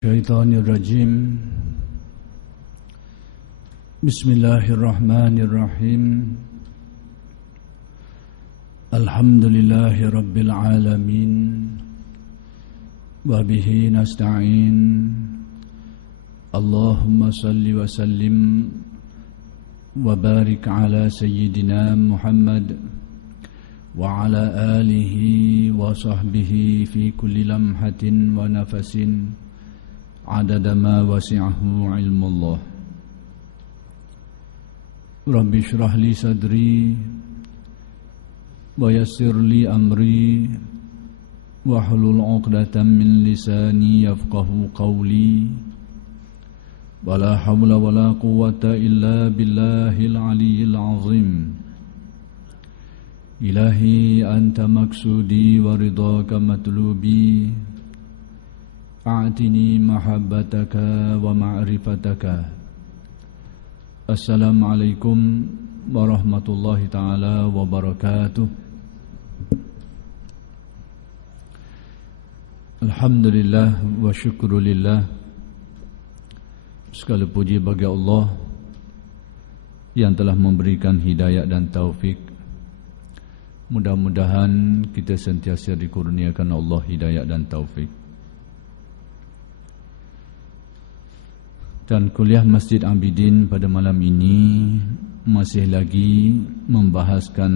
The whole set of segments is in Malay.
Syaitanirrajim. Bismillahirrahmanirrahim. Alhamdulillahi rabbil alamin. Wa bihi nasta'in. Allahumma salli wa sallim wa barik ala sayyidina Muhammad wa ala alihi wa sahbihi fi kulli lamhatin wa nafasin adada ma wasi'ahu ilmullah. Rabbi shrah li sadri wa yassir li amri wa hlul 'uqdatam min lisani yafqahu qawli. Wa la hawla wa la quwwata illa billahil aliyyil azim. Ilahi anta maksudi wa ridhaka matlubi. A'tini mahabbataka wa ma'rifataka. Assalamualaikum warahmatullahi ta'ala wabarakatuh. Alhamdulillah wa syukrulillah. Segala puji bagi Allah yang telah memberikan hidayah dan taufik. Mudah-mudahan kita sentiasa dikurniakan Allah hidayah dan taufik. Dan kuliah Masjid Abidin pada malam ini masih lagi membahaskan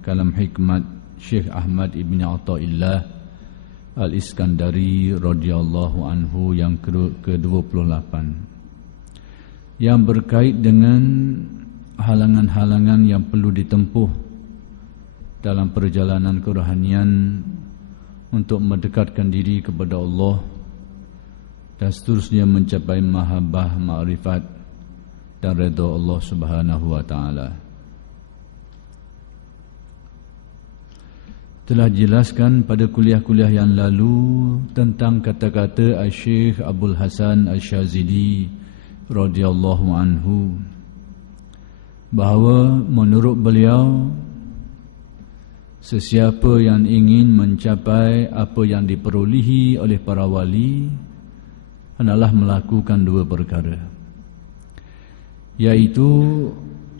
kalam hikmat Syekh Ahmad Ibn Atha'illah Al-Iskandari radhiyallahu anhu yang ke-28, yang berkait dengan halangan-halangan yang perlu ditempuh dalam perjalanan kerohanian untuk mendekatkan diri kepada Allah dan seterusnya mencapai mahabbah, ma'rifat dan redha Allah Subhanahu wa taala. Telah jelaskan pada kuliah-kuliah yang lalu tentang kata-kata Syekh Abdul Hasan Asy-Syadzili radhiyallahu anhu, bahawa menurut beliau sesiapa yang ingin mencapai apa yang diperolehi oleh para wali adalah melakukan dua perkara, iaitu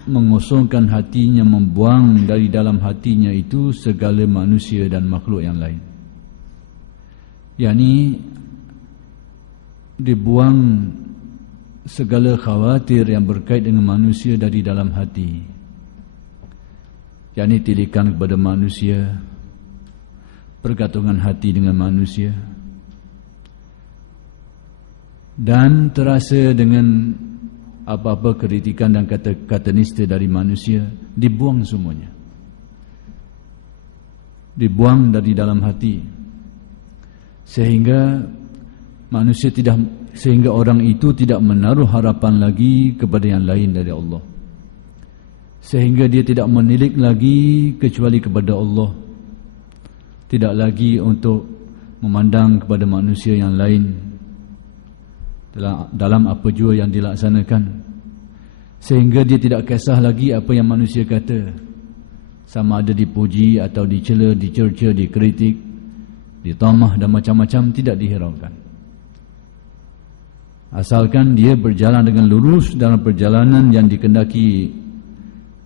mengosongkan hatinya, membuang dari dalam hatinya itu segala manusia dan makhluk yang lain, yakni dibuang segala khawatir yang berkait dengan manusia dari dalam hati, yakni tilikan kepada manusia, pergantungan hati dengan manusia, dan terasa dengan apa-apa kritikan dan kata-kata nista dari manusia, dibuang semuanya, dibuang dari dalam hati, sehingga orang itu tidak menaruh harapan lagi kepada yang lain dari Allah, sehingga dia tidak menilik lagi kecuali kepada Allah, tidak lagi untuk memandang kepada manusia yang lain dalam apa jua yang dilaksanakan, sehingga dia tidak kisah lagi apa yang manusia kata, sama ada dipuji atau dicela, dicerca, dikritik, ditamah dan macam-macam, tidak dihiraukan. Asalkan dia berjalan dengan lurus dalam perjalanan yang dikendaki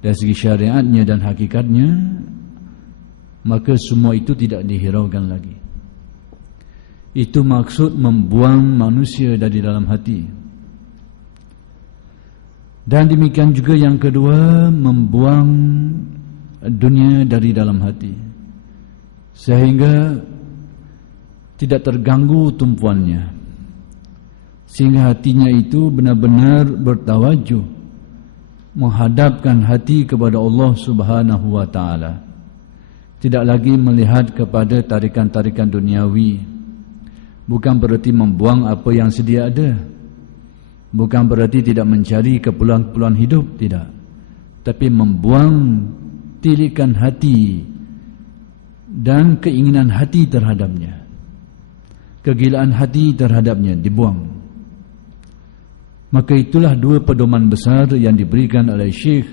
dari segi syariatnya dan hakikatnya, maka semua itu tidak dihiraukan lagi. Itu maksud membuang manusia dari dalam hati. Dan demikian juga yang kedua, membuang dunia dari dalam hati, sehingga tidak terganggu tumpuannya, sehingga hatinya itu benar-benar bertawajuh menghadapkan hati kepada Allah Subhanahu wa taala. Tidak lagi melihat kepada tarikan-tarikan duniawi. Bukan berarti membuang apa yang sedia ada, bukan berarti tidak mencari keperluan-keperluan hidup, tidak, tapi membuang tilikan hati dan keinginan hati terhadapnya, kegilaan hati terhadapnya dibuang. Maka itulah dua pedoman besar yang diberikan oleh Syekh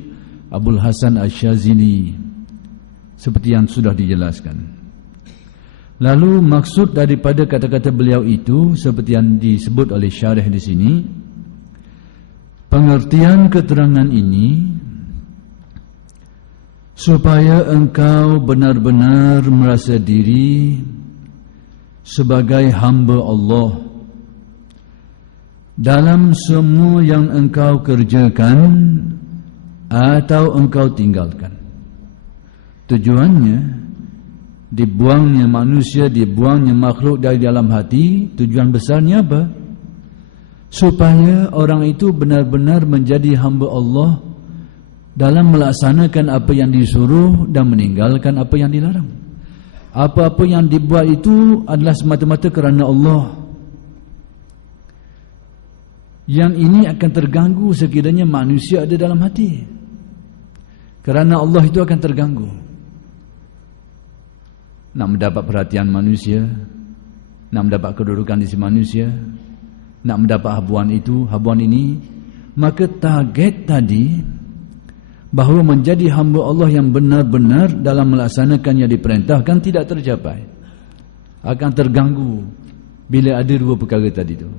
Abdul Hasan Asy-Syadzili seperti yang sudah dijelaskan. Lalu maksud daripada kata-kata beliau itu seperti yang disebut oleh syarih di sini, pengertian keterangan ini supaya engkau benar-benar merasa diri sebagai hamba Allah dalam semua yang engkau kerjakan atau engkau tinggalkan. Tujuannya dibuangnya manusia, dibuangnya makhluk dari dalam hati. Tujuan besarnya apa? Supaya orang itu benar-benar menjadi hamba Allah dalam melaksanakan apa yang disuruh dan meninggalkan apa yang dilarang. Apa-apa yang dibuat itu adalah semata-mata kerana Allah. Yang ini akan terganggu sekiranya manusia ada dalam hati. Kerana Allah itu akan terganggu. Nak mendapat perhatian manusia, nak mendapat kedudukan di sisi manusia, nak mendapat habuan itu, habuan ini, maka target tadi bahawa menjadi hamba Allah yang benar-benar dalam melaksanakan yang diperintahkan tidak tercapai. Akan terganggu bila ada dua perkara tadi itu.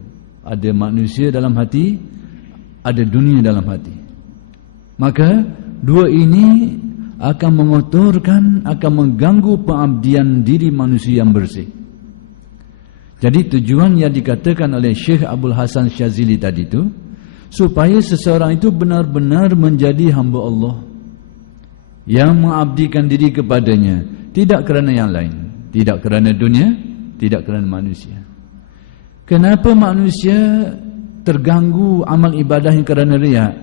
Ada manusia dalam hati, ada dunia dalam hati. Maka dua ini akan mengotorkan, akan mengganggu pengabdian diri manusia yang bersih. Jadi tujuan yang dikatakan oleh Syekh Abdul Hasan Syazili tadi itu, supaya seseorang itu benar-benar menjadi hamba Allah yang mengabdikan diri kepadanya, tidak kerana yang lain, tidak kerana dunia, tidak kerana manusia. Kenapa manusia terganggu amal ibadahnya kerana riya?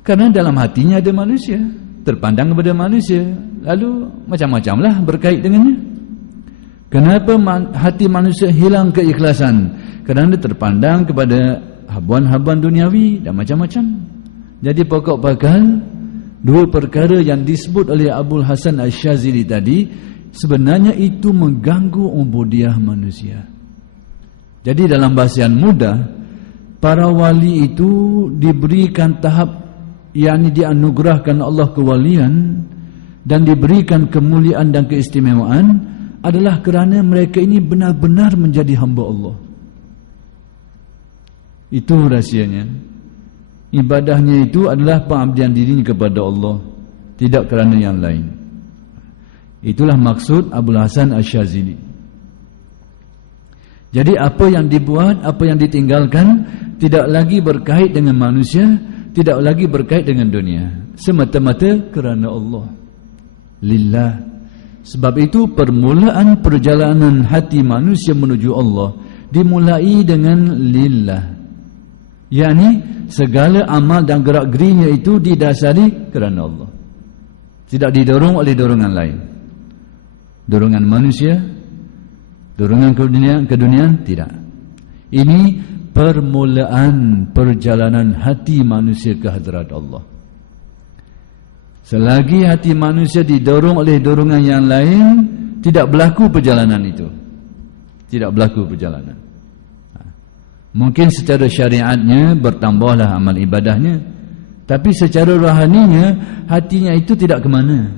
Kerana dalam hatinya ada manusia, terpandang kepada manusia, lalu macam-macamlah berkait dengannya. Kenapa hati manusia hilang keikhlasan? Kerana terpandang kepada habuan-habuan duniawi dan macam-macam. Jadi pokok bakal dua perkara yang disebut oleh Abdul Hasan Asy-Syazili tadi sebenarnya itu mengganggu ubudiyah manusia. Jadi dalam bahasa yang mudah, para wali itu diberikan tahap, yakni dianugerahkan Allah kewalian dan diberikan kemuliaan dan keistimewaan adalah kerana mereka ini benar-benar menjadi hamba Allah. Itu rahsianya. Ibadahnya itu adalah pengabdian dirinya kepada Allah, tidak kerana yang lain. Itulah maksud Abdul Hasan Asy-Syazili. Jadi apa yang dibuat, apa yang ditinggalkan tidak lagi berkait dengan manusia, tidak lagi berkait dengan dunia, semata-mata kerana Allah, lillah. Sebab itu permulaan perjalanan hati manusia menuju Allah dimulai dengan lillah, yakni segala amal dan gerak gerinya itu didasari kerana Allah, tidak didorong oleh dorongan lain, dorongan manusia, dorongan keduniaan, tidak. Ini permulaan perjalanan hati manusia ke hadrat Allah. Selagi hati manusia didorong oleh dorongan yang lain, tidak berlaku perjalanan itu. Tidak berlaku perjalanan. Mungkin secara syariatnya bertambahlah amal ibadahnya, tapi secara rohaninya hatinya itu tidak ke mana.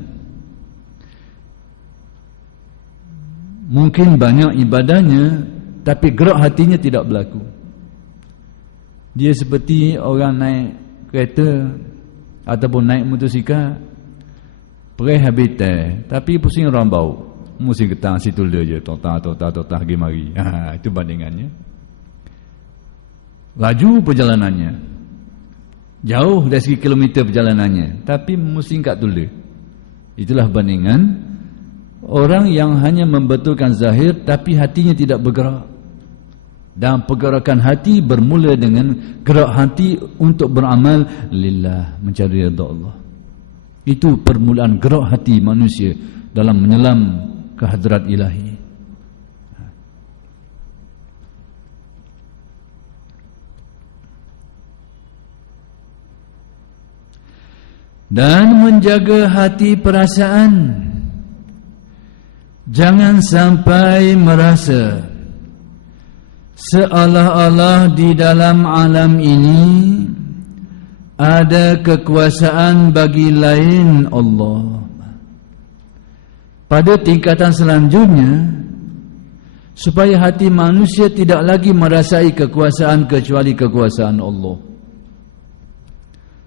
Mungkin banyak ibadahnya, tapi gerak hatinya tidak berlaku. Dia seperti orang naik kereta ataupun naik motosikal, perih habis teh, tapi pusing rambau, mesti ketang situ dia je, totah pergi mari. Itu bandingannya. Laju perjalanannya, jauh dari segi kilometer perjalanannya, tapi mesti kat tula. Itulah bandingan orang yang hanya membetulkan zahir tapi hatinya tidak bergerak. Dan pergerakan hati bermula dengan gerak hati untuk beramal lillah, mencari redha Allah. Itu permulaan gerak hati manusia dalam menyelam ke hadrat ilahi. Dan menjaga hati perasaan, jangan sampai merasa seolah-olah di dalam alam ini ada kekuasaan bagi lain Allah. Pada tingkatan selanjutnya, supaya hati manusia tidak lagi merasai kekuasaan kecuali kekuasaan Allah.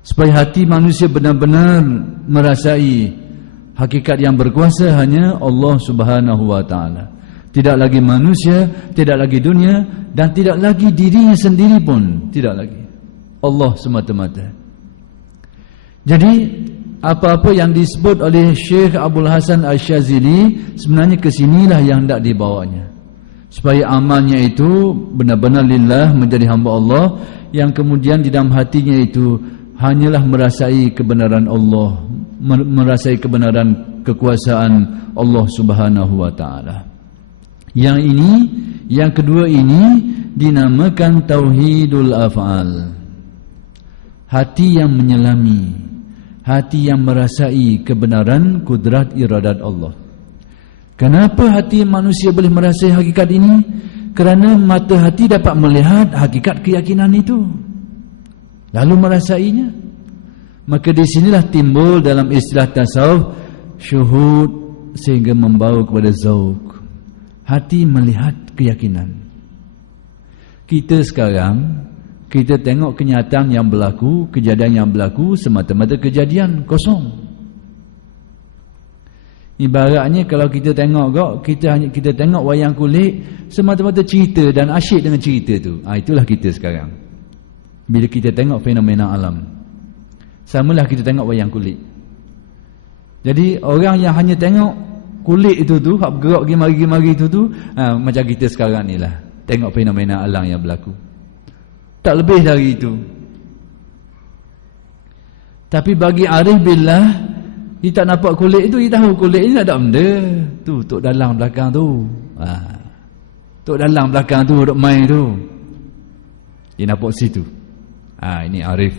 Supaya hati manusia benar-benar merasai hakikat yang berkuasa hanya Allah Subhanahu wa ta'ala. Tidak lagi manusia, tidak lagi dunia, dan tidak lagi dirinya sendiri pun, tidak lagi. Allah semata-mata. Jadi apa-apa yang disebut oleh Syekh Abdul Hasan Asy-Syadzili sebenarnya kesinilah yang hendak dibawanya, supaya amalnya itu benar-benar lillah, menjadi hamba Allah, yang kemudian di dalam hatinya itu hanyalah merasai kebenaran Allah, merasai kebenaran kekuasaan Allah Subhanahu wa ta'ala. Yang ini, yang kedua ini dinamakan tauhidul af'al. Hati yang menyelami, hati yang merasai kebenaran kudrat iradat Allah. Kenapa hati manusia boleh merasai hakikat ini? Kerana mata hati dapat melihat hakikat keyakinan itu, lalu merasainya. Maka di sinilah timbul dalam istilah tasawuf syuhud, sehingga membawa kepada zauq. Hati melihat keyakinan. Kita sekarang, kita tengok kenyataan yang berlaku, kejadian yang berlaku, semata-mata kejadian kosong. Ibaratnya kalau kita tengok kita tengok wayang kulit, semata-mata cerita dan asyik dengan cerita tu. Itulah kita sekarang. Bila kita tengok fenomena alam, samalah kita tengok wayang kulit. Jadi orang yang hanya tengok kulit itu tu, hak bergerak gimari-gimari itu tu, macam kita sekarang ni lah, tengok fenomena alam yang berlaku. Tak lebih dari itu. Tapi bagi arif billah, dia tak nampak kulit itu, dia tahu kulit ini tak ada benda. Tu tok dalam belakang tu. Tok dalam belakang tu duk main tu. Dia nampak situ. Ini arif.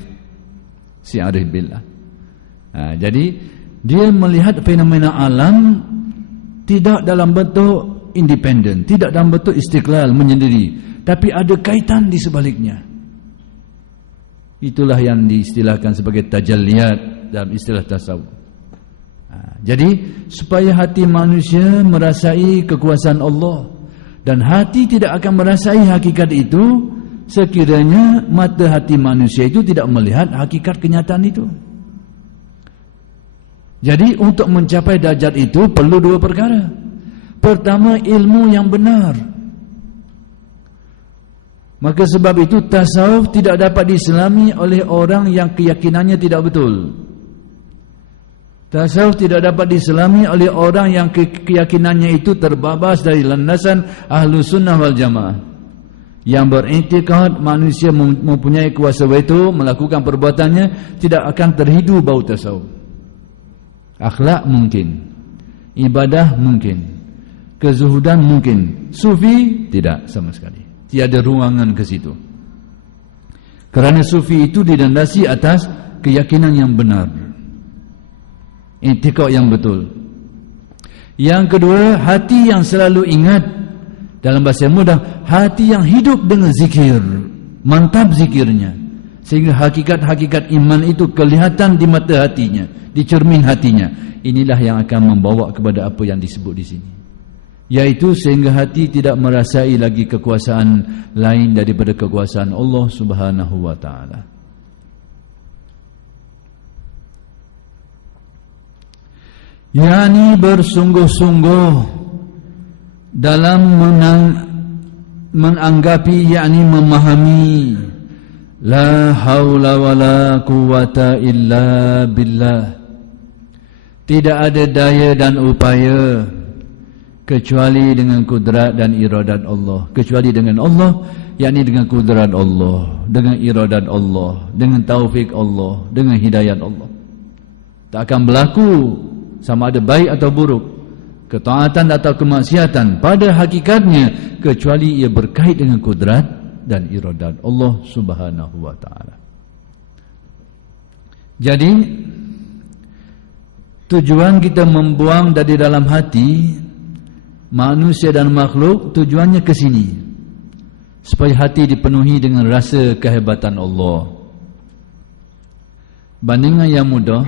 Si arif billah. Jadi dia melihat fenomena alam tidak dalam bentuk independen, tidak dalam bentuk istiqlal menyendiri, tapi ada kaitan di sebaliknya. Itulah yang diistilahkan sebagai tajalliyat dalam istilah tasawuf. Jadi supaya hati manusia merasai kekuasaan Allah, dan hati tidak akan merasai hakikat itu sekiranya mata hati manusia itu tidak melihat hakikat kenyataan itu. Jadi untuk mencapai darjat itu perlu dua perkara. Pertama, ilmu yang benar. Maka sebab itu tasawuf tidak dapat diselami oleh orang yang keyakinannya tidak betul. Tasawuf tidak dapat diselami oleh orang yang keyakinannya itu terbabas dari landasan Ahlus Sunnah wal Jamaah, yang beriktikad manusia mempunyai kuasa veto melakukan perbuatannya, tidak akan terhidu bau tasawuf. Akhlak mungkin, ibadah mungkin, kezuhudan mungkin, sufi tidak sama sekali. Tiada ruangan ke situ. Kerana sufi itu didandasi atas keyakinan yang benar, i'tiqad yang betul. Yang kedua, hati yang selalu ingat, dalam bahasa mudah, hati yang hidup dengan zikir, mantap zikirnya, sehingga hakikat-hakikat iman itu kelihatan di mata hatinya, di cermin hatinya. Inilah yang akan membawa kepada apa yang disebut di sini, yaitu sehingga hati tidak merasai lagi kekuasaan lain daripada kekuasaan Allah Subhanahu wa ta'ala. Yani bersungguh-sungguh dalam menanggapi, yakni memahami, la haula wala quwata illa billah, tidak ada daya dan upaya kecuali dengan kudrat dan iradat Allah. Kecuali dengan Allah, yakni dengan kudrat Allah, dengan iradat Allah, dengan taufik Allah, dengan hidayat Allah. Tak akan berlaku sama ada baik atau buruk, ketaatan atau kemaksiatan pada hakikatnya, kecuali ia berkait dengan kudrat dan iradat Allah Subhanahu wa ta'ala. Jadi tujuan kita membuang dari dalam hati manusia dan makhluk, tujuannya ke sini, supaya hati dipenuhi dengan rasa kehebatan Allah. Bandingan yang mudah,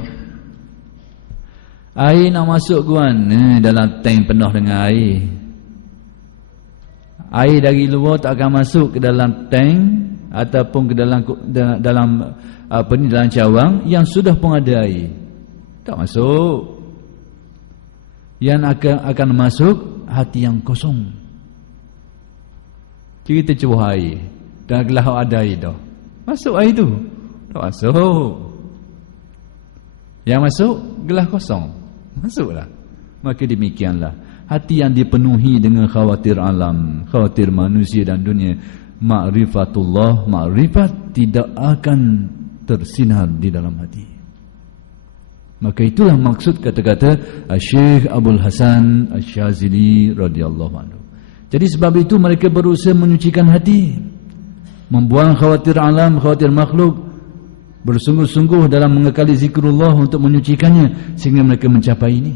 air nak masuk ke mana dalam tank penuh dengan air? Air dari luar tak akan masuk ke dalam tank ataupun ke dalam dalam cawang yang sudah pun ada air. Tak masuk. Yang akan masuk hati yang kosong. Kita cuba air dan gelah ada air dah. Masuk air tu. Tak masuk. Yang masuk gelah kosong. Masuklah. Maka demikianlah hati yang dipenuhi dengan khawatir alam, khawatir manusia dan dunia, ma'rifatullah, ma'rifat tidak akan tersinar di dalam hati. Maka itulah maksud kata-kata Syekh Abdul Hasan Asy-Syadzili radhiyallahu anhu. Jadi sebab itu mereka berusaha menyucikan hati, membuang khawatir alam, khawatir makhluk, bersungguh-sungguh dalam mengekali zikrullah untuk menyucikannya sehingga mereka mencapai ini.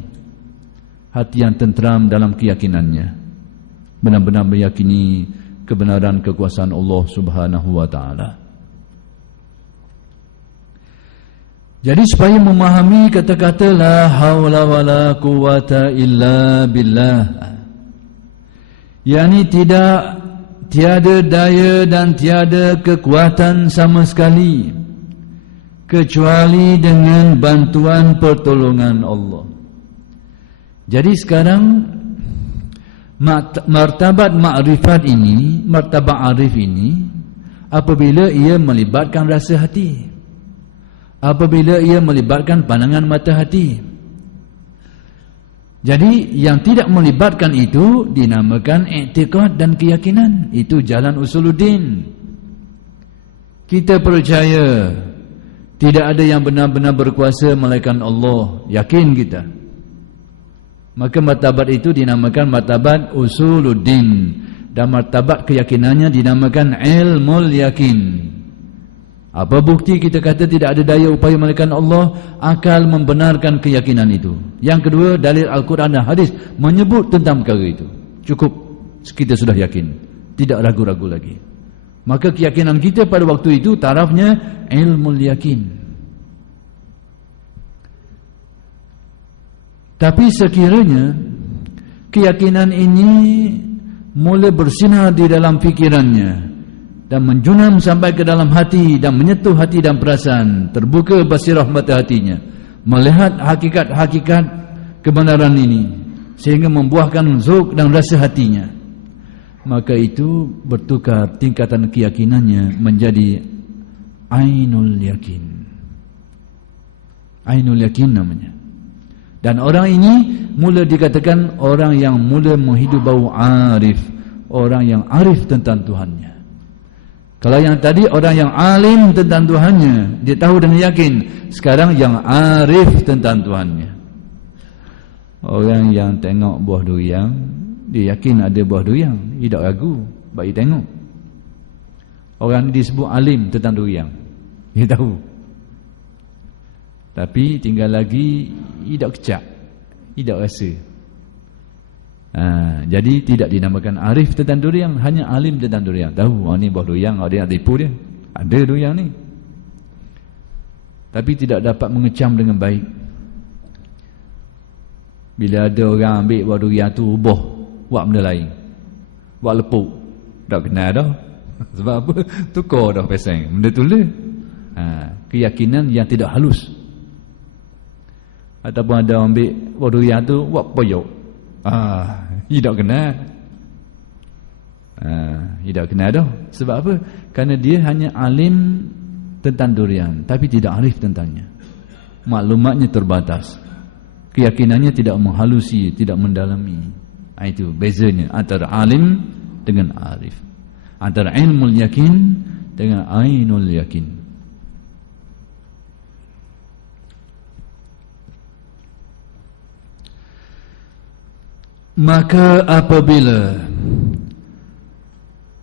Hati yang tenteram dalam keyakinannya, benar-benar meyakini kebenaran kekuasaan Allah Subhanahu wa taala. Jadi supaya memahami kata-kata la haula wala quwata illa billah, yakni tiada daya dan tiada kekuatan sama sekali kecuali dengan bantuan pertolongan Allah. Jadi sekarang martabat ma'rifat ini, martabat arif ini, apabila ia melibatkan rasa hati, apabila ia melibatkan pandangan mata hati. Jadi yang tidak melibatkan itu dinamakan i'tiqad dan keyakinan. Itu jalan usuluddin. Kita percaya tidak ada yang benar-benar berkuasa melainkan Allah. Yakin kita. Maka martabat itu dinamakan martabat usuluddin. Dan martabat keyakinannya dinamakan ilmul yakin. Apa bukti kita kata tidak ada daya upaya melainkan Allah? Akal membenarkan keyakinan itu. Yang kedua, dalil Al-Quran dan hadis menyebut tentang perkara itu. Cukup, kita sudah yakin, tidak ragu-ragu lagi. Maka keyakinan kita pada waktu itu tarafnya ilmul yakin. Tapi sekiranya keyakinan ini mula bersinar di dalam fikirannya dan menjunam sampai ke dalam hati dan menyentuh hati dan perasaan, terbuka basirah mata hatinya, melihat hakikat-hakikat kebenaran ini sehingga membuahkan zauq dan rasa hatinya, maka itu bertukar tingkatan keyakinannya menjadi ainul yakin. Ainul yakin namanya. Dan orang ini mula dikatakan orang yang mula menghidup bau arif, orang yang arif tentang Tuhannya. Kalau yang tadi orang yang alim tentang Tuhannya, dia tahu dengan yakin. Sekarang yang arif tentang Tuhannya. Orang yang tengok buah durian, dia yakin ada buah durian, tidak ragu, baik tengok. Orang ini disebut alim tentang durian, dia tahu. Tapi tinggal lagi tidak kecak, tidak rasa. Jadi tidak dinamakan arif tentang durian, hanya alim tentang durian. Tahu, ni buah durian, dia nak tipu dia. Ada durian ni. Tapi tidak dapat mengecam dengan baik. Bila ada orang ambil buah durian tu ubah, buat benda lain, buat lepuk, tak kenal dah. Sebab apa? Tukar dah pasang benda tu lah. Keyakinan yang tidak halus. Ataupun ada ambil buah durian tu buat poyok. Tidak kena. Tidak kena dah. Sebab apa? Kerana dia hanya alim tentang durian, tapi tidak arif tentangnya. Maklumatnya terbatas. Keyakinannya tidak menghalusi, tidak mendalami. Itu bezanya antara alim dengan arif, antara ilmul yakin dengan ainul yakin. Maka apabila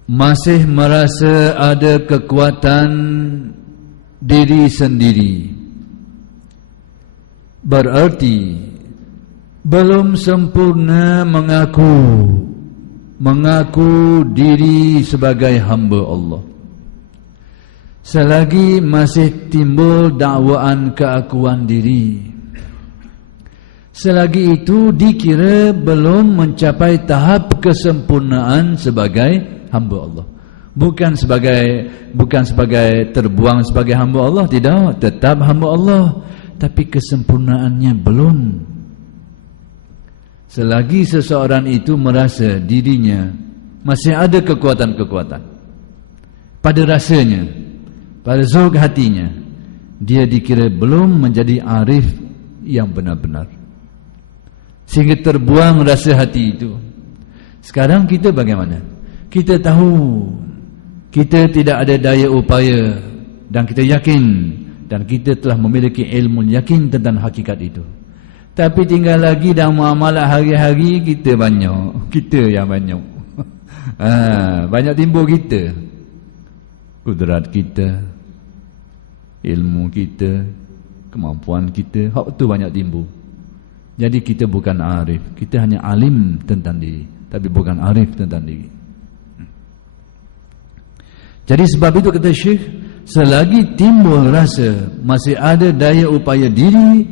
masih merasa ada kekuatan diri sendiri, berarti belum sempurna mengaku diri sebagai hamba Allah. Selagi masih timbul dakwaan keakuan diri, selagi itu dikira belum mencapai tahap kesempurnaan sebagai hamba Allah. Bukan sebagai terbuang sebagai hamba Allah, tidak, tetap hamba Allah, tapi kesempurnaannya belum. Selagi seseorang itu merasa dirinya masih ada kekuatan-kekuatan pada rasanya, pada zauq hatinya, dia dikira belum menjadi arif yang benar-benar, sehingga terbuang rasa hati itu. Sekarang kita bagaimana? Kita tahu kita tidak ada daya upaya, dan kita yakin, dan kita telah memiliki ilmu yakin tentang hakikat itu. Tapi tinggal lagi dalam muamalah hari-hari kita banyak, kita yang banyak. Banyak timbul kita, kudrat kita, ilmu kita, kemampuan kita, hak tu banyak timbul. Jadi kita bukan arif, kita hanya alim tentang diri, tapi bukan arif tentang diri. Jadi sebab itu kata Syekh, selagi timbul rasa masih ada daya upaya diri,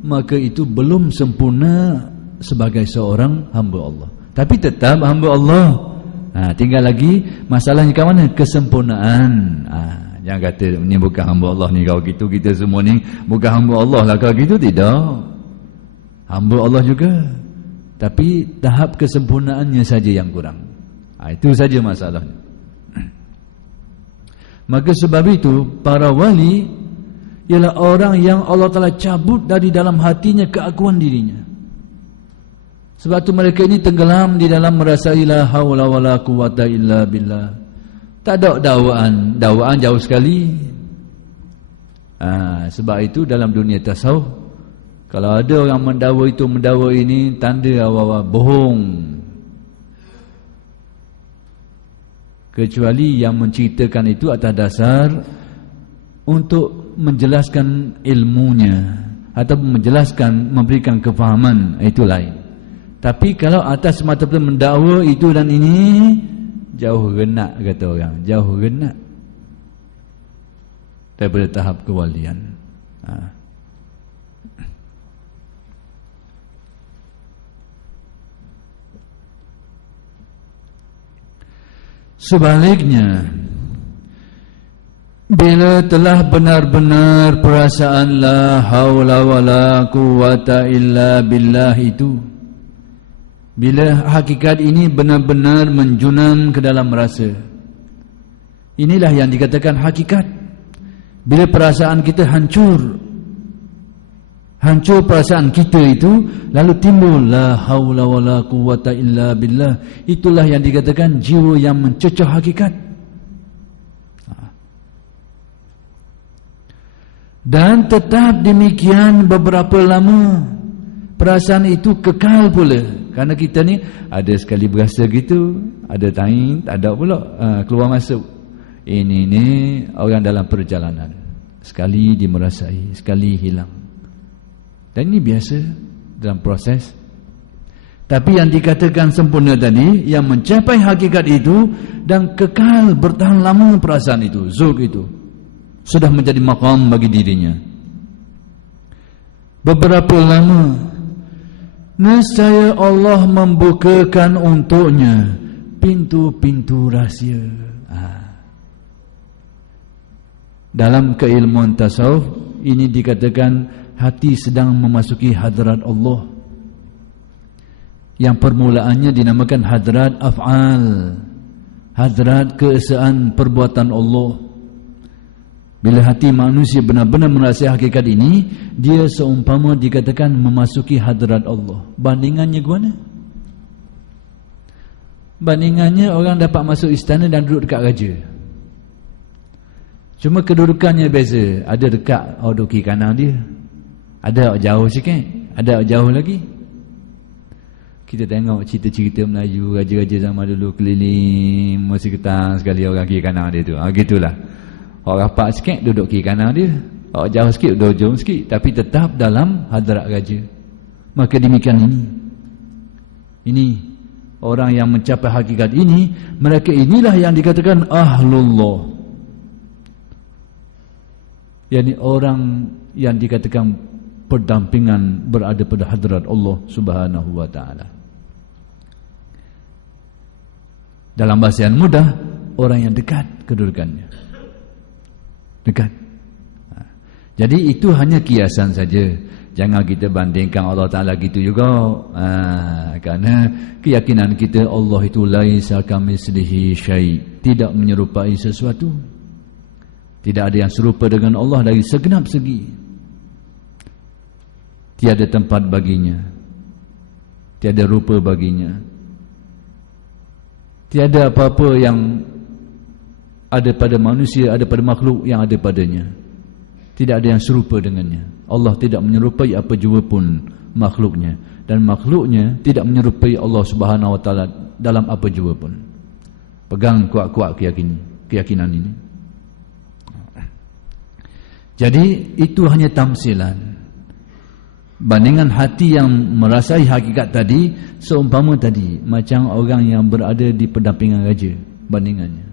maka itu belum sempurna sebagai seorang hamba Allah. Tapi tetap hamba Allah. Tinggal lagi masalahnya ke mana? Kesempurnaan. Jangan kata ni bukan hamba Allah ni, kalau gitu kita semua ni bukan hamba Allah lah. Kalau gitu tidak, hamba Allah juga, tapi tahap kesempurnaannya saja yang kurang. Itu saja masalahnya. Maka sebab itu para wali ialah orang yang Allah Ta'ala cabut dari dalam hatinya keakuan dirinya. Sebab itu mereka ini tenggelam di dalam merasai la haula wala quwata illa billah. Tak ada dakwaan jauh sekali. Sebab itu dalam dunia tasawuf, kalau ada orang mendakwa ini, tanda awal-awal bohong. Kecuali yang menceritakan itu atas dasar untuk menjelaskan ilmunya atau menjelaskan, memberikan kefahaman, itu lain. Tapi kalau atas semata-mata mendakwa itu dan ini, jauh renak, kata orang, jauh renak daripada tahap kewalian. Sebaliknya, bila telah benar-benar perasaan la haula wala quwata illa billah itu, bila hakikat ini benar-benar menjunam ke dalam rasa, inilah yang dikatakan hakikat. Bila perasaan kita hancur perasaan kita itu, lalu timbul la haula wala quwata illa billah, itulah yang dikatakan jiwa yang mencecah hakikat. Dan tetap demikian beberapa lama, perasaan itu kekal pula. Karena kita ni ada sekali berasa gitu, ada tain, tak ada pula keluar masuk. Ini ni orang dalam perjalanan, sekali dimerasai, sekali hilang. Dan ini biasa dalam proses. Tapi yang dikatakan sempurna tadi, yang mencapai hakikat itu dan kekal bertahan lama perasaan itu, zauq itu, sudah menjadi maqam bagi dirinya. Beberapa lama, nescaya Allah membukakan untuknya pintu-pintu rahsia. Dalam keilmuan tasawuf ini dikatakan hati sedang memasuki hadrat Allah, yang permulaannya dinamakan hadrat af'al, hadrat keesaan perbuatan Allah. Bila hati manusia benar-benar merasa hakikat ini, dia seumpama dikatakan memasuki hadrat Allah. Bandingannya ke mana? Bandingannya orang dapat masuk istana dan duduk dekat raja. Cuma kedudukannya beza. Ada dekat, duduk kiri kanan dia, ada jauh sikit, ada jauh lagi. Kita tengok cerita-cerita Melayu, raja-raja zaman dulu keliling, mesti ketang sekali orang kiri kanan dia tu. Gitulah. Orang rapat sikit duduk kiri kanan dia, orang jauh sikit duduk jauh sikit, tapi tetap dalam hadrat raja. Maka demikian ini orang yang mencapai hakikat ini, mereka inilah yang dikatakan ahlullah, yakni orang yang dikatakan berdampingan berada pada hadrat Allah Subhanahu wa taala. Dalam bahasa yang mudah, orang yang dekat kedudukannya. Dekat. Jadi itu hanya kiasan saja. Jangan kita bandingkan Allah Ta'ala gitu juga. Kerana keyakinan kita Allah itu laisa kamitslihi syai', tidak menyerupai sesuatu. Tidak ada yang serupa dengan Allah dari segenap segi. Tiada tempat baginya, tiada rupa baginya, tiada apa-apa yang ada pada manusia, ada pada makhluk yang ada padanya. Tidak ada yang serupa dengannya. Allah tidak menyerupai apa jua pun makhluknya, dan makhluknya tidak menyerupai Allah Subhanahu wa taala dalam apa jua pun. Pegang kuat-kuat keyakinan ini. Jadi itu hanya tamsilan. Bandingan hati yang merasai hakikat tadi, seumpama tadi macam orang yang berada di pendampingan raja, bandingannya.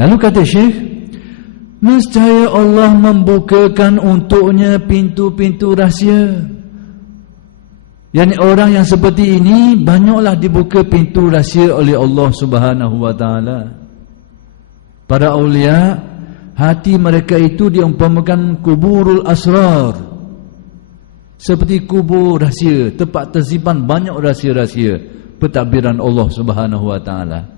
Lalu kata Syekh, nescaya Allah membukakan untuknya pintu-pintu rahsia. Yani orang yang seperti ini banyaklah dibuka pintu rahsia oleh Allah Subhanahu wa taala. Para aulia, hati mereka itu diumpamakan kuburul asrar, seperti kubur rahsia, tempat tersimpan banyak rahsia-rahsia pentadbiran Allah Subhanahu wa taala.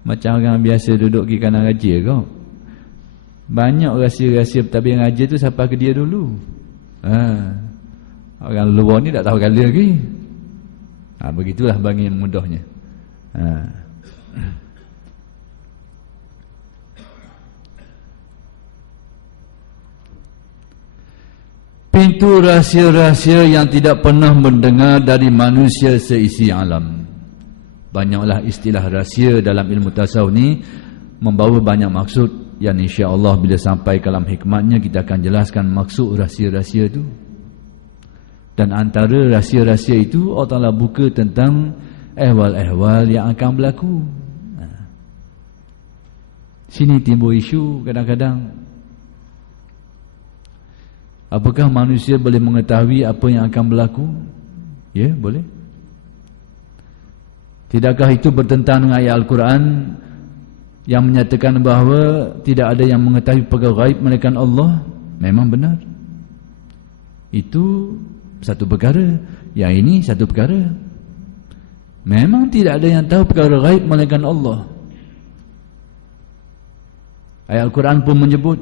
Macam orang biasa duduk di kanan raja kau. Banyak rahsia-rahsia pentadbiran raja tu sampai ke dia dulu. Orang luar ni tak tahu kali lagi. Begitulah bagi mudahnya. Pintu rahsia-rahsia yang tidak pernah mendengar dari manusia seisi alam. Banyaklah istilah rahsia dalam ilmu tasawuf ni membawa banyak maksud yang insya-Allah bila sampai kalam hikmatnya kita akan jelaskan maksud rahsia-rahsia itu. Dan antara rahsia-rahsia itu Allah Ta'ala buka tentang ehwal-ehwal yang akan berlaku. Sini timbul isu kadang-kadang, apakah manusia boleh mengetahui apa yang akan berlaku? Ya, boleh. Tidakkah itu bertentangan dengan ayat Al-Quran yang menyatakan bahawa tidak ada yang mengetahui perkara gaib melainkan Allah? Memang benar. Itu satu perkara. Yang ini satu perkara. Memang tidak ada yang tahu perkara gaib melainkan Allah. Ayat Al-Quran pun menyebut,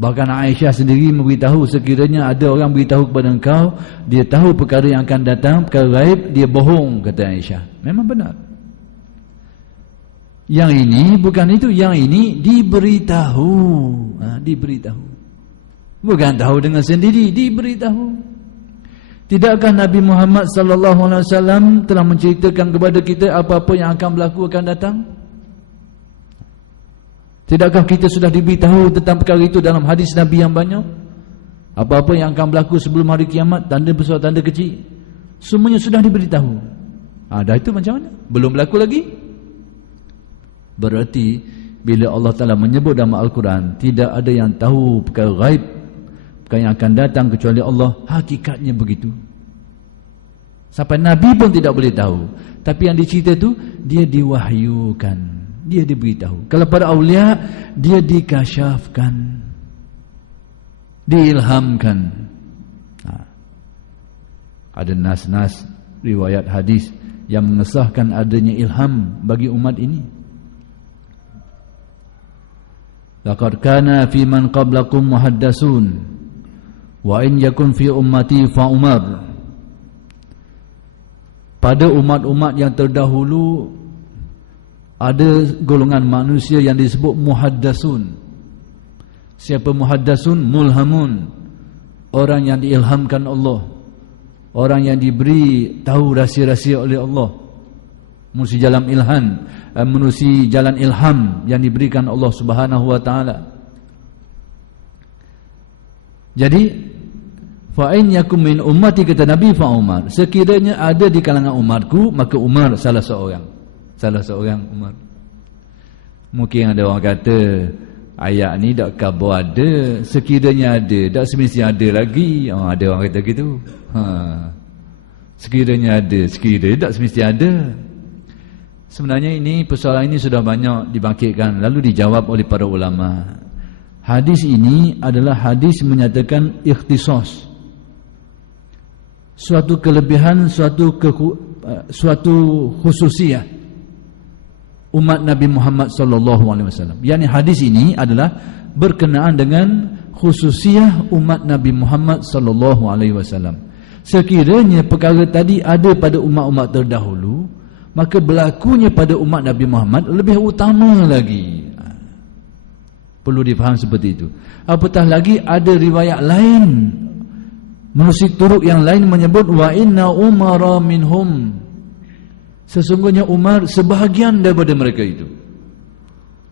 bahkan Aisyah sendiri memberitahu, sekiranya ada orang beritahu kepada engkau dia tahu perkara yang akan datang, perkara gaib, dia bohong, kata Aisyah. Memang benar. Yang ini bukan itu, yang ini diberitahu. Diberitahu. Bukan tahu dengan sendiri, diberitahu. Tidakkah Nabi Muhammad sallallahu alaihi wasallam telah menceritakan kepada kita apa-apa yang akan berlaku akan datang? Tidakkah kita sudah diberitahu tentang perkara itu dalam hadis Nabi yang banyak? Apa-apa yang akan berlaku sebelum hari kiamat, tanda besar, tanda kecil, semuanya sudah diberitahu. Dah itu macam mana? Belum berlaku lagi? Berarti bila Allah Ta'ala menyebut dalam Al-Quran tidak ada yang tahu perkara gaib, perkara yang akan datang kecuali Allah, hakikatnya begitu. Sampai Nabi pun tidak boleh tahu. Tapi yang dicerita itu dia diwahyukan, dia diberitahu. Kalau para awliya, dia dikasyafkan, diilhamkan. Ada nas-nas riwayat hadis yang mengesahkan adanya ilham bagi umat ini. Laqad kana fi man qablakum muhaddasun wa in yakun fi ummati fa Umar. Pada umat-umat yang terdahulu ada golongan manusia yang disebut muhaddasun. Siapa muhaddasun? Mulhamun, orang yang diilhamkan Allah, orang yang diberi tahu rahsia-rahsia oleh Allah, menerusi jalan ilham, menerusi jalan ilham yang diberikan Allah Subhanahu wa taala. Jadi fa in yakum min ummati, kata Nabi, fa Umar, sekiranya ada di kalangan umatku, maka Umar salah seorang Umar. Mungkin ada orang kata ayat ni dak khabar ada, sekiranya ada, dak semestinya ada lagi. Ada orang kata gitu. Sekiranya ada, sekiranya dak semestinya ada. Sebenarnya ini persoalan ini sudah banyak dibangkitkan lalu dijawab oleh para ulama. Hadis ini adalah hadis menyatakan ikhtisas, suatu kelebihan, suatu khususiyah umat Nabi Muhammad sallallahu alaihi wasallam. Yani hadis ini adalah berkenaan dengan khususiyah umat Nabi Muhammad sallallahu alaihi wasallam. Sekiranya perkara tadi ada pada umat-umat terdahulu, maka berlakunya pada umat Nabi Muhammad lebih utama lagi. Perlu difaham seperti itu. Apatah lagi ada riwayat lain, menerusi turuk yang lain menyebut wa inna umara minhum, sesungguhnya Umar sebahagian daripada mereka itu,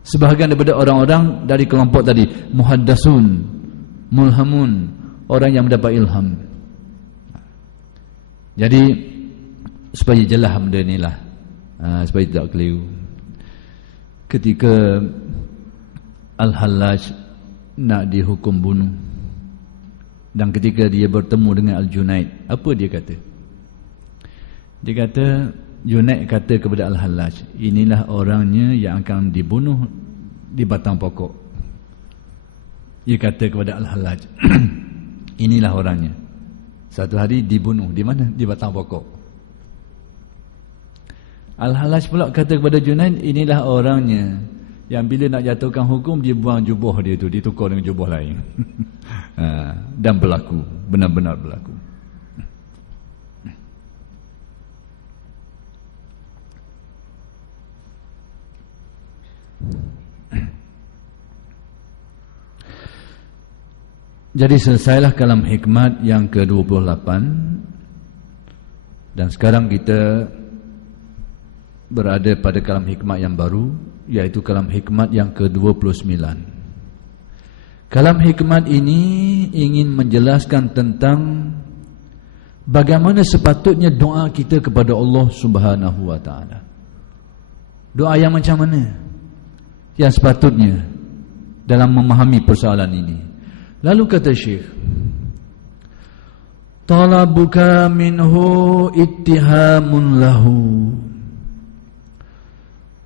sebahagian daripada orang-orang dari kelompok tadi, muhaddasun, mulhamun, orang yang mendapat ilham. Jadi supaya jelas benda inilah, supaya tidak keliru. Ketika Al-Hallaj nak dihukum bunuh, dan ketika dia bertemu dengan Al-Junaid, apa dia kata? Dia kata, Junaid kata kepada Al-Hallaj, inilah orangnya yang akan dibunuh di batang pokok. Dia kata kepada Al-Hallaj, inilah orangnya. Satu hari dibunuh di mana? Di batang pokok. Al-Hallaj pula kata kepada Junaid, inilah orangnya yang bila nak jatuhkan hukum, dia buang jubah dia tu, ditukar dengan jubah lain. Dan berlaku, benar-benar berlaku. Jadi selesailah kalam hikmat yang ke-28, dan sekarang kita berada pada kalam hikmat yang baru, yaitu kalam hikmat yang ke-29. Kalam hikmat ini ingin menjelaskan tentang bagaimana sepatutnya doa kita kepada Allah Subhanahu wa taala. Doa yang macam mana yang sepatutnya dalam memahami persoalan ini. Lalu kata Syekh, talabuka minhu ittihamun lahu,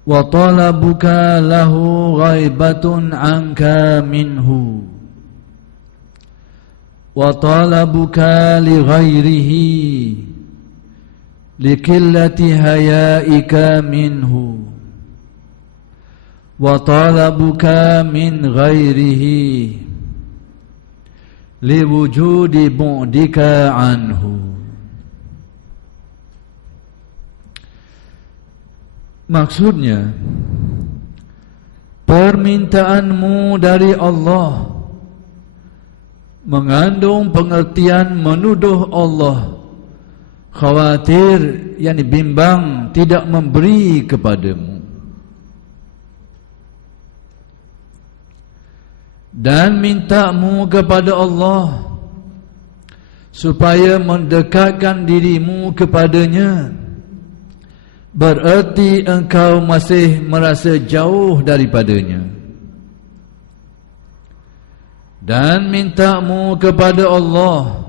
wa talabuka lahu ghaibatun anka minhu, wa talabuka li ghairihi li qillati hayaika minhu, wa talabuka min ghairihi li wujudi bu'dika anhu. Maksudnya, permintaanmu dari Allah mengandung pengertian menuduh Allah, khawatir, yakni bimbang, tidak memberi kepadamu. Dan mintamu kepada Allah supaya mendekatkan dirimu kepadanya, bererti engkau masih merasa jauh daripadanya. Dan mintamu kepada Allah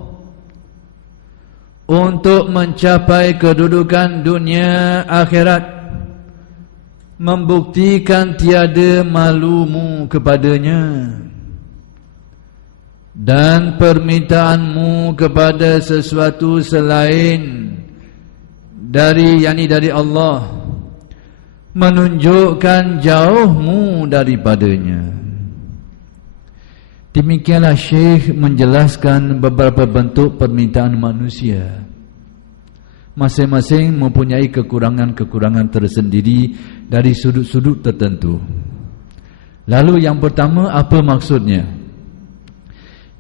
untuk mencapai kedudukan dunia akhirat, membuktikan tiada malumu kepadanya. Dan permintaanmu kepada sesuatu selain dari Allah menunjukkan jauhmu daripadanya. Demikianlah Syekh menjelaskan beberapa bentuk permintaan manusia. Masing-masing mempunyai kekurangan-kekurangan tersendiri dari sudut-sudut tertentu. Lalu yang pertama, apa maksudnya?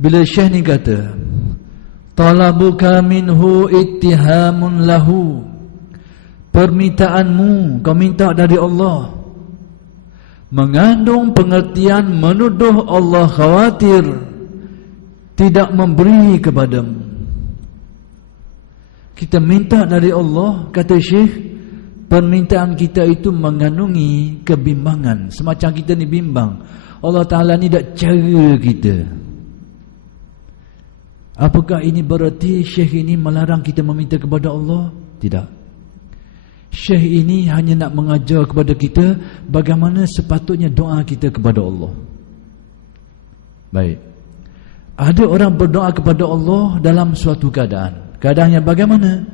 Bila Syekh ni kata talabuka minhu ittihamun lahu, permintaanmu, kau minta dari Allah, mengandung pengertian menuduh Allah, khawatir tidak memberi kepadamu. Kita minta dari Allah, kata Syekh, permintaan kita itu mengandungi kebimbangan. Semacam kita ni bimbang, Allah Ta'ala ni dak cara kita. Apakah ini berarti Syekh ini melarang kita meminta kepada Allah? Tidak. Syekh ini hanya nak mengajar kepada kita bagaimana sepatutnya doa kita kepada Allah. Baik. Ada orang berdoa kepada Allah dalam suatu keadaan. Keadaannya bagaimana?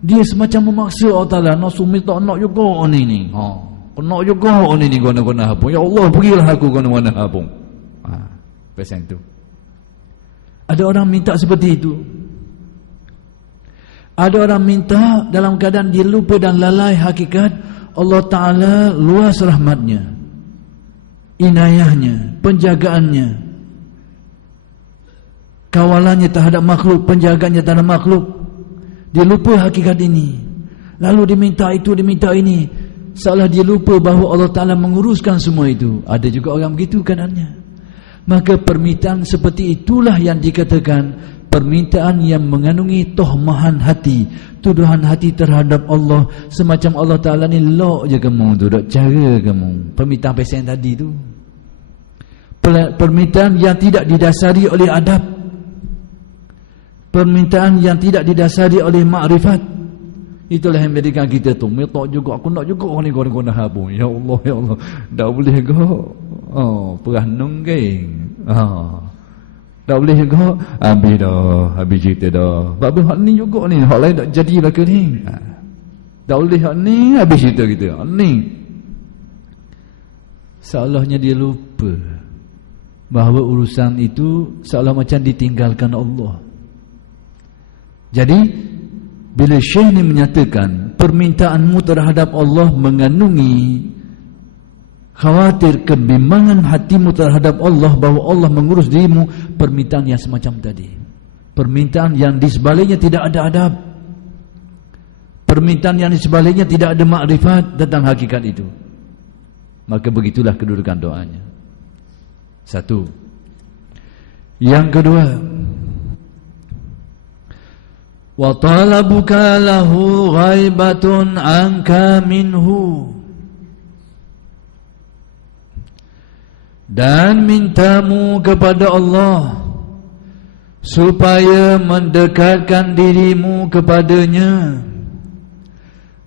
Dia semacam memaksa Allah Ta'ala. Nak sumit tak nak juga ni. Nak juga ni guna-guna hapung. Ya Allah, berilah aku guna-guna hapung. Pesan tu. Ada orang minta seperti itu. Ada orang minta dalam keadaan dia lupa dan lalai hakikat Allah Ta'ala luas rahmatnya, inayahnya, penjagaannya, kawalannya terhadap makhluk, penjagaannya terhadap makhluk. Dia lupa hakikat ini. Lalu diminta itu, diminta ini, seolah dia lupa bahawa Allah Ta'ala menguruskan semua itu. Ada juga orang begitu keadaannya. Maka permintaan seperti itulah yang dikatakan permintaan yang mengandungi tohmahan hati, tuduhan hati terhadap Allah. Semacam Allah Ta'ala ni lok je kamu tu, dok cara kamu. Permintaan pesen tadi tu, permintaan yang tidak didasari oleh adab, permintaan yang tidak didasari oleh makrifat. Itulah yang menjadikan kita tu minta juga, aku nak juga ni guna-guna habung. Ya Allah, ya Allah, tak boleh ke? Perah nungging. Tak boleh ke? Habis cerita dah. Sebab hak ni juga ni, hak lain tak jadilah ke ni. Tak boleh hak ni, habis cerita kita. Ni. Seolahnya dia lupa bahawa urusan itu seolah macam ditinggalkan Allah. Jadi bila Syekh ni menyatakan permintaanmu terhadap Allah mengandungi khawatir kebimbangan hatimu terhadap Allah bahawa Allah mengurus dirimu, permintaan yang semacam tadi, permintaan yang di sebaliknya tidak ada adab, permintaan yang di sebaliknya tidak ada makrifat tentang hakikat itu, maka begitulah kedudukan doanya. Satu. Yang kedua, wa talabuka lahu ghaibatun anka minhu, dan mintamu kepada Allah supaya mendekatkan dirimu kepadanya,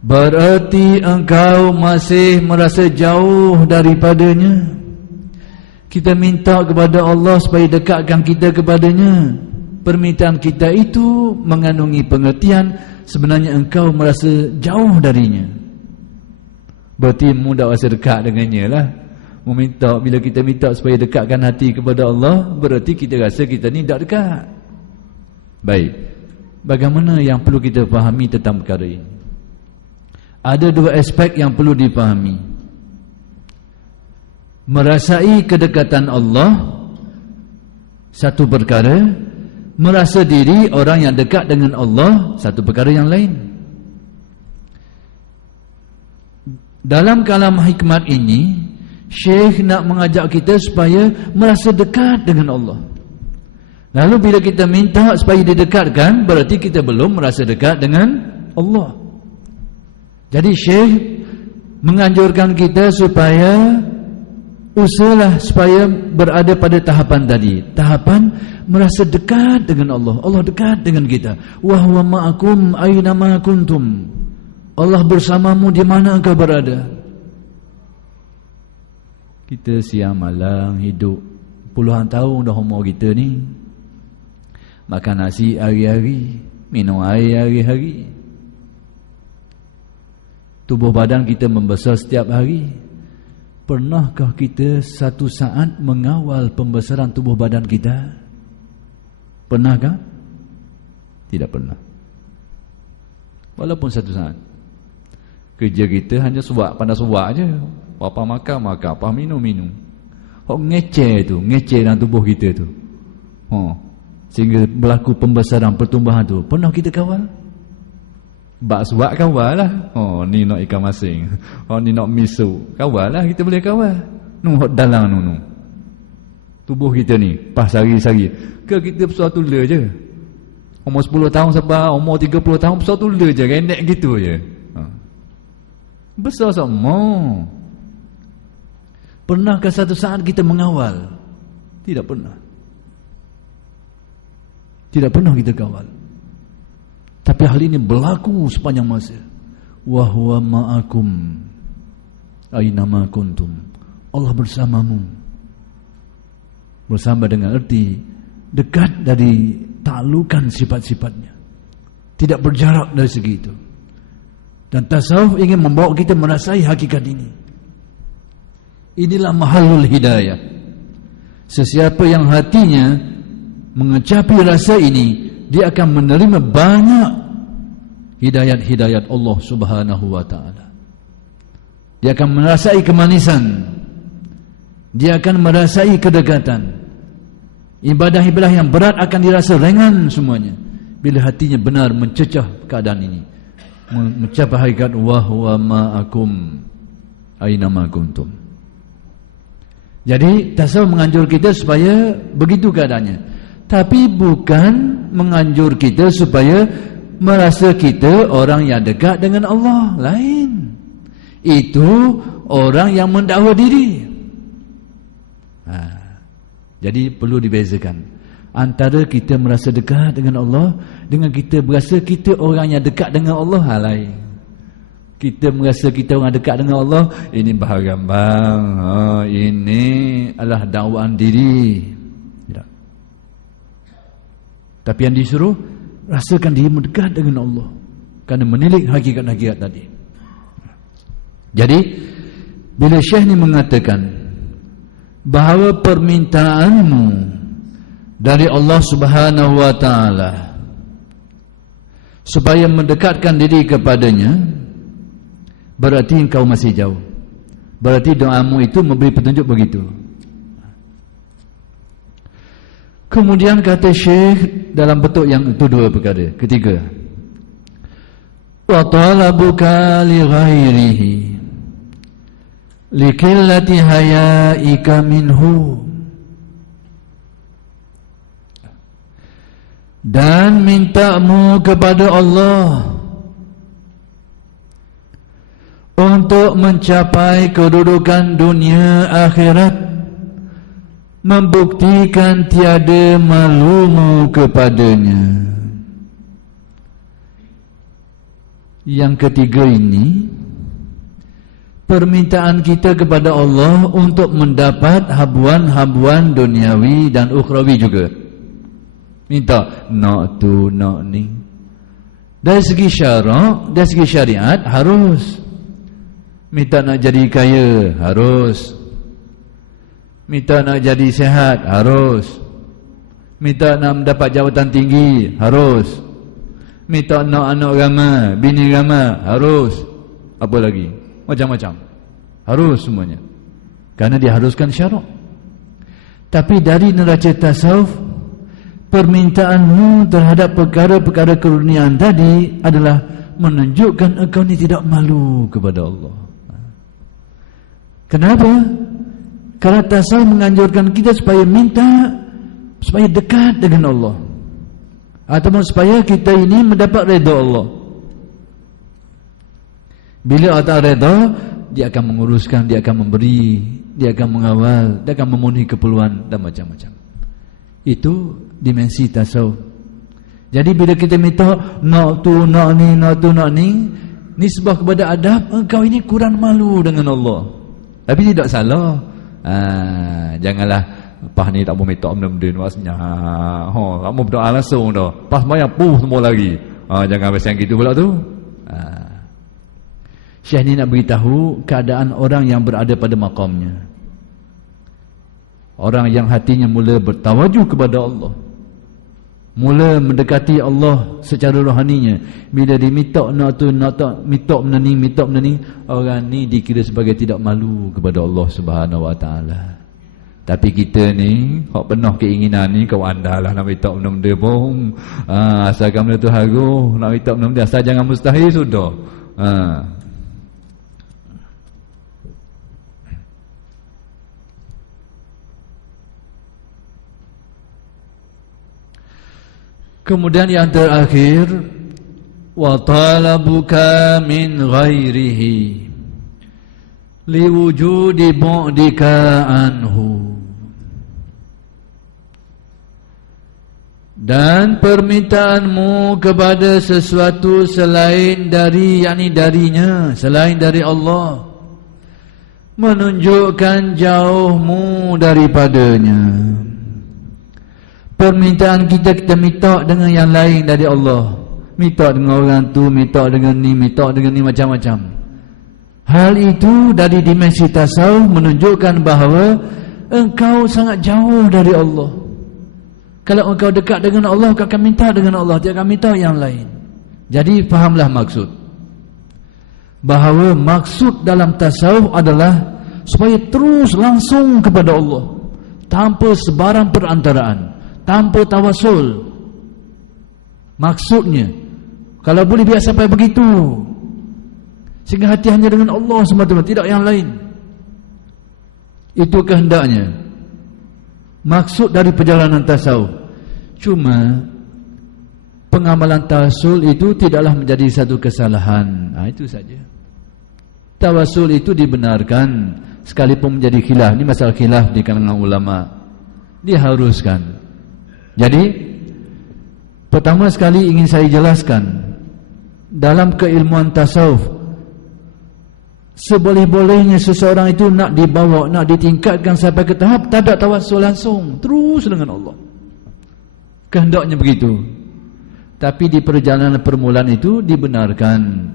berarti engkau masih merasa jauh daripadanya. Kita minta kepada Allah supaya dekatkan kita kepadanya. Permintaan kita itu mengandungi pengertian sebenarnya engkau merasa jauh darinya. Berarti mu dah rasa dekat dengannya lah. Meminta, bila kita minta supaya dekatkan hati kepada Allah, berarti kita rasa kita ni tak dekat. Baik, bagaimana yang perlu kita fahami tentang perkara ini? Ada dua aspek yang perlu dipahami. Merasai kedekatan Allah satu perkara, merasa diri orang yang dekat dengan Allah satu perkara yang lain. Dalam kalam hikmat ini, Syekh nak mengajak kita supaya merasa dekat dengan Allah. Lalu bila kita minta supaya didekatkan, berarti kita belum merasa dekat dengan Allah. Jadi Syekh menganjurkan kita supaya usahalah supaya berada pada tahapan tadi, tahapan merasa dekat dengan Allah. Allah dekat dengan kita. Wa huwa ma'akum aina ma kuntum. Allah bersamamu di mana engkau berada. Kita siang malam hidup puluhan tahun dah umur kita ni, makan nasi hari-hari, minum air hari-hari, tubuh badan kita membesar setiap hari. Pernahkah kita satu saat mengawal pembesaran tubuh badan kita? Pernahkah? Tidak pernah. Walaupun satu saat. Kerja kita hanya suak, pandai suak je. Apa makan, apa minum. Ngeceh dalam tubuh kita tu. Sehingga berlaku pembesaran, pertumbuhan tu. Pernah kita kawal? Bak suak kawal lah. Ni nak ikan masin. Ni nak miso. Kawal lah, kita boleh kawal. Hot dalang nu. Tubuh kita ni, pas sari-sari. Ke kita besar tula je. Umur 10 tahun sampai umur 30 tahun besar tula je. Renek gitu je. Besar sama. Pernahkah satu saat kita mengawal? Tidak pernah. Tidak pernah kita kawal. Tapi hal ini berlaku sepanjang masa. Wa huwa ma'akum aynama kuntum. Allah bersamamu. Bersama dengan arti dekat dari taklukan sifat-sifatnya. Tidak berjarak dari segi itu. Dan tasawuf ingin membawa kita merasai hakikat ini. Inilah mahalul hidayah. Sesiapa yang hatinya mengecapi rasa ini, dia akan menerima banyak hidayat-hidayat Allah Subhanahu wa ta'ala. Dia akan merasai kemanisan. Dia akan merasai kedekatan. Ibadah-ibadah yang berat akan dirasa ringan semuanya bila hatinya benar mencecah keadaan ini, mencapai hakikat wa huwa ma'akum aynama kuntum. Jadi tasawuf menganjur kita supaya begitu keadaannya, tapi bukan menganjur kita supaya merasa kita orang yang dekat dengan Allah. Lain. Itu orang yang mendakwa diri. Jadi perlu dibezakan antara kita merasa dekat dengan Allah dengan kita berasa kita orang yang dekat dengan Allah. Lain. Kita merasa kita orang dekat dengan Allah, ini bahagian bang, ini adalah dakwaan diri. Tidak. Tapi yang disuruh, rasakan diri mendekat dengan Allah kerana menilik hakikat-hakikat tadi. Jadi bila Syekh ni mengatakan bahawa permintaanmu dari Allah Subhanahu wa ta'ala supaya mendekatkan diri kepadanya, berarti engkau masih jauh. Berarti doamu itu memberi petunjuk begitu. Kemudian kata Syekh dalam bentuk yang itu dua perkara. Ketiga, wa talabuka li ghairihi likillati hayaika minhu, dan mintamu kepada Allah untuk mencapai kedudukan dunia akhirat, membuktikan tiada malumu kepadanya. Yang ketiga ini, permintaan kita kepada Allah untuk mendapat habuan-habuan duniawi dan ukhrawi juga. Minta nak tu, nak ni. Dari segi syarak, dari segi syariat harus. Minta nak jadi kaya, harus. Minta nak jadi sehat, harus. Minta nak mendapat jawatan tinggi, harus. Minta nak anak ramai, bini ramai, harus. Apa lagi? Macam-macam. Harus semuanya. Kerana diharuskan syarak. Tapi dari neraca tasawuf, permintaanmu terhadap perkara-perkara keruniaan tadi adalah menunjukkan engkau ni tidak malu kepada Allah. Kenapa? Kerana tasawuf menganjurkan kita supaya minta, supaya dekat dengan Allah, ataupun supaya kita ini mendapat redha Allah. Bila Allah tak redha, dia akan menguruskan, dia akan memberi, dia akan mengawal, dia akan memenuhi keperluan dan macam-macam. Itu dimensi tasawuf. Jadi bila kita minta nak tu, nak ni, nak tu, nak ni, nisbah kepada adab, engkau ini kurang malu dengan Allah. Tapi tidak salah. Janganlah pas ni tak mau minta benda-benda maksudnya. Tak mau berdoa langsung dah. Pas mayang semua lagi. Jangan macam gitu pula tu. Syekh ni nak beritahu keadaan orang yang berada pada maqamnya. Orang yang hatinya mula bertawajuh kepada Allah, mula mendekati Allah secara rohaninya. Bila diminta nak tu, nak tak, minta benda ni, orang ni dikira sebagai tidak malu kepada Allah Subhanahu wa ta'ala. Tapi kita ni, hak penuh keinginan ni, kau andalah nak minta benda-benda pun. Asalkan benda tu haru, nak minta benda-benda, asal jangan mustahil sudah. Kemudian yang terakhir, wa talabuka min ghairihi liwujudi bu'dika anhu. Dan permintaanmu kepada sesuatu selain dari, yakni darinya, selain dari Allah, menunjukkan jauhmu daripadanya. Permintaan kita minta dengan yang lain dari Allah, minta dengan orang tu, minta dengan ni macam-macam. Hal itu dari dimensi tasawuf menunjukkan bahawa engkau sangat jauh dari Allah. Kalau engkau dekat dengan Allah, engkau akan minta dengan Allah, dia akan minta yang lain. Jadi fahamlah maksud. Bahawa maksud dalam tasawuf adalah supaya terus langsung kepada Allah, tanpa sebarang perantaraan, tanpa tawasul. Maksudnya, kalau boleh biar sampai begitu, sehingga hati hanya dengan Allah semata-mata, tidak yang lain. Itu kehendaknya, maksud dari perjalanan tasawuf. Cuma pengamalan tawasul itu tidaklah menjadi satu kesalahan. Itu saja. Tawasul itu dibenarkan sekalipun menjadi khilaf. Ini masalah khilaf di kalangan ulama. Diharuskan. Jadi pertama sekali ingin saya jelaskan, dalam keilmuan tasawuf, seboleh-bolehnya seseorang itu nak dibawa, nak ditingkatkan sampai ke tahap tak ada tawasul langsung, terus dengan Allah. Kehendaknya begitu. Tapi di perjalanan permulaan itu dibenarkan,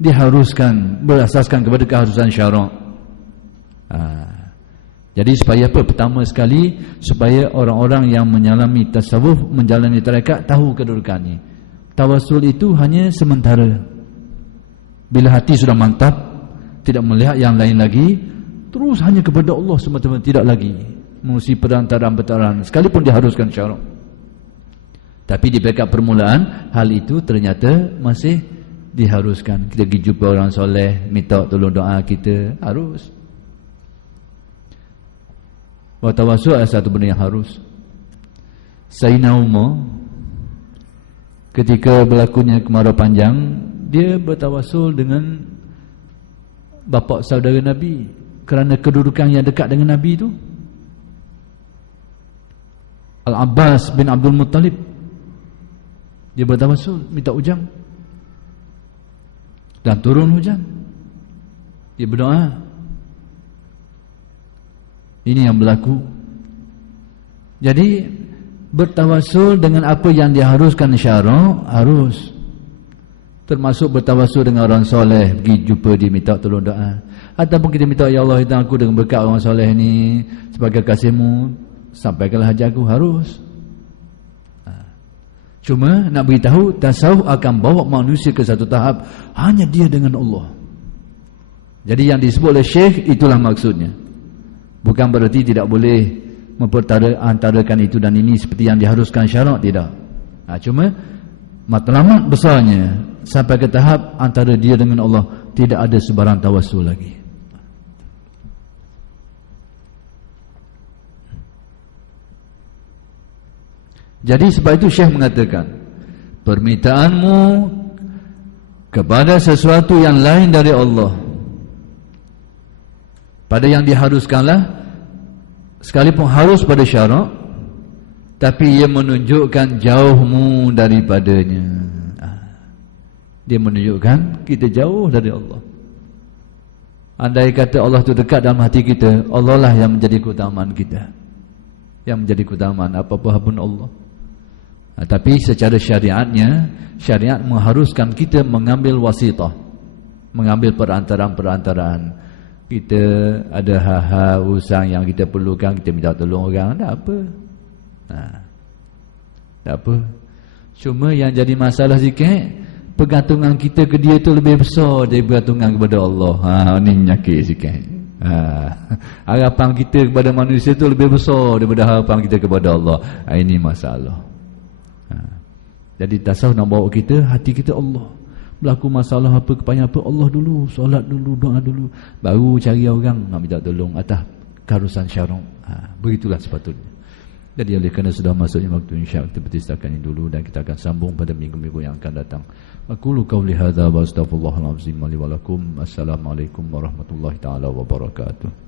diharuskan, berasaskan kepada keharusan syarak. Jadi supaya apa? Pertama sekali, supaya orang-orang yang menyalami tasawuf, menjalani tarekat, tahu kedudukannya. Tawasul itu hanya sementara. Bila hati sudah mantap, tidak melihat yang lain lagi, terus hanya kepada Allah semata-mata, tidak lagi mengurusi perantaraan-perantaraan, sekalipun diharuskan syarak. Tapi di peringkat permulaan, hal itu ternyata masih diharuskan. Kita pergi jumpa orang soleh, minta tolong doa kita, harus. Tawasul adalah satu benda yang harus. Sayyidina Umar, ketika berlakunya kemarau panjang, dia bertawasul dengan bapa saudara Nabi, kerana kedudukan yang dekat dengan Nabi itu. Al-Abbas bin Abdul Muttalib, dia bertawasul, minta hujan, dan turun hujan. Dia berdoa. Ini yang berlaku. Jadi bertawasul dengan apa yang diharuskan syarak, harus. Termasuk bertawasul dengan orang soleh, pergi jumpa dia minta tolong doa. Ataupun kita minta, ya Allah, hitam aku dengan berkat orang soleh ni, sebagai kasihmu, sampaikanlah hajat aku, harus. Cuma nak beritahu, tasawuf akan bawa manusia ke satu tahap hanya dia dengan Allah. Jadi yang disebut oleh Syekh, itulah maksudnya. Bukan berarti tidak boleh memperantarakan itu dan ini seperti yang diharuskan syarak, tidak. Cuma matlamat besarnya sampai ke tahap antara dia dengan Allah tidak ada sebarang tawasul lagi. Jadi sebab itu Syekh mengatakan, permintaanmu kepada sesuatu yang lain dari Allah, pada yang diharuskanlah, sekalipun harus pada syarak, tapi ia menunjukkan jauhmu daripadanya. Dia menunjukkan kita jauh dari Allah. Andai kata Allah itu dekat dalam hati kita, Allah lah yang menjadi keutamaan kita, yang menjadi keutamaan apa-apa pun Allah. Tapi secara syariatnya, syariat mengharuskan kita mengambil wasitah, mengambil perantaraan-perantaraan. Kita ada hal-hal usang yang kita perlukan, kita minta tolong orang, tak apa. Tak apa. Cuma yang jadi masalah sikit, pergantungan kita ke dia tu lebih besar dari pergantungan kepada Allah. Ini nyakit sikit. Harapan kita kepada manusia tu lebih besar daripada harapan kita kepada Allah. Ini masalah. Jadi tasawuf nak bawa kita, hati kita Allah. Berlaku masalah apa, kepanjang apa, Allah dulu, solat dulu, doa dulu, baru cari orang nak minta tolong atas keharusan syarak. Begitulah sepatutnya. Jadi oleh kerana sudah masuknya waktu insya kita bertistakan ini dulu dan kita akan sambung pada minggu-minggu yang akan datang. Aqulu qawli hadza wa astaghfirullahal azim li wa lakum. Assalamualaikum warahmatullahi taala wabarakatuh.